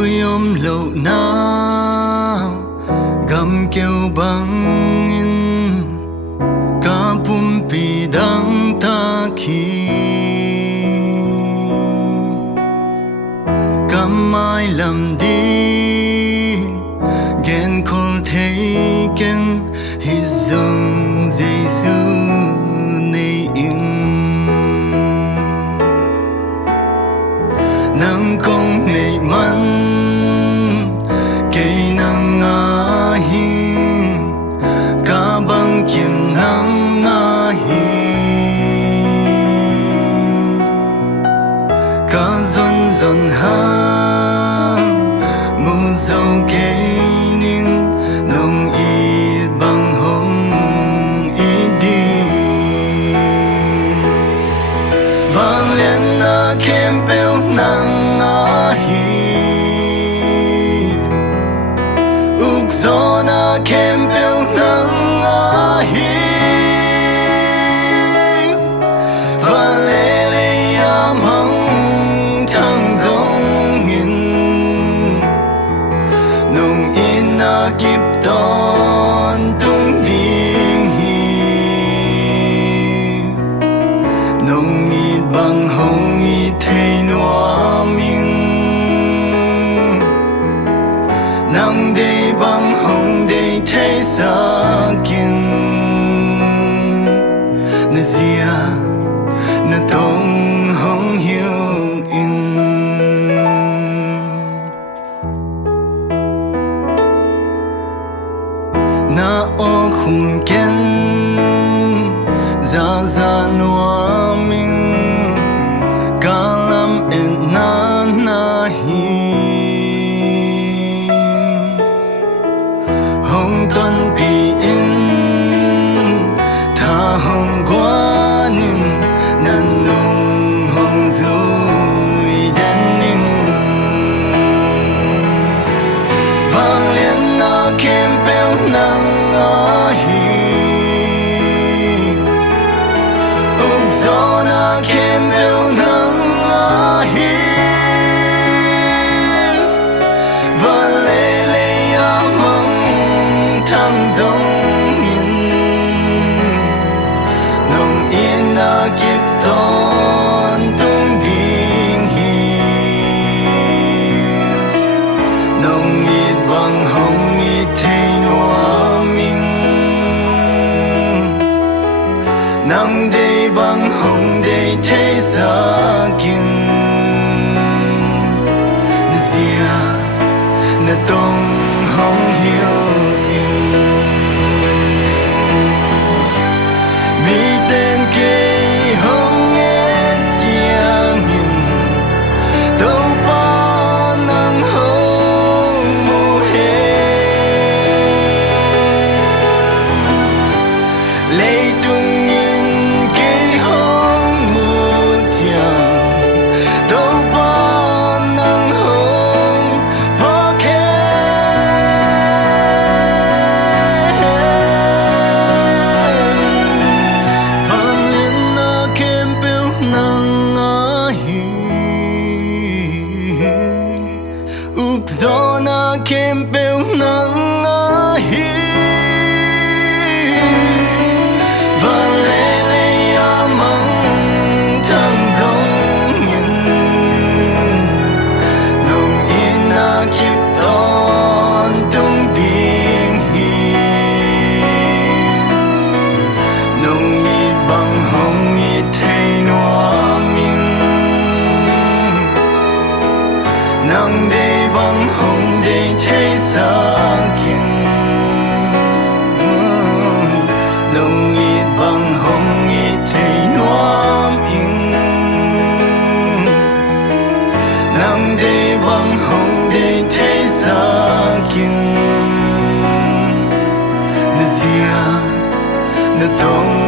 ôi ôm lâu nào gam kêu băng in cả bùm bì đắng ta khi cam mai làm đi ghen khol thấy ghen hít dùng Giêsu này in nang công này man cây nang ahin cả băng kim nang ahin cả dọn dọn hang mu dâu cây ning nông y bằng hồng y đi vang lên na kem bèo nang ahin uk gió na kem bèo nang ahin và lê lê am hăng thang giống nghìn nông in na kịp đón tung điên hi nông mít bằng hồng y thấy noa mình nang đây bằng hồng đây thấy xa kinh na zia na tông hồng hiu in na o khung ken za za noa mình kalam en na na hi hong ton pi in tha hong quan in nan nong hong zui den ning vang lên na kem bèo nang ahin uk gió na kem bèo nang ahin và lê lê am mong thang giống nghìn nông yên na kịp đón tung điên hi nông ít bằng hồng ít thấy noa mình nang đây bằng hồng đây thấy xa kinh na zia na tông hồng hiu in mi tên cây hồng nghe chiang in đâu ba nang hồng mô he lấy tung in cây hồng mô chiang đâu ba nang hồng phá khe vang lên na kem bèo nang ahin uk gió na kem bèo nang ahin và lê lê am măng thang giống nghìn nông in na kịp đón tung điên hi nông mít bằng hồng mít thấy noa mình nang đây bằng hồng đây thấy xa kinh nông ít bằng hồng ít thấy noa mình nang đây bằng hồng đây thấy xa kinh na zia na tông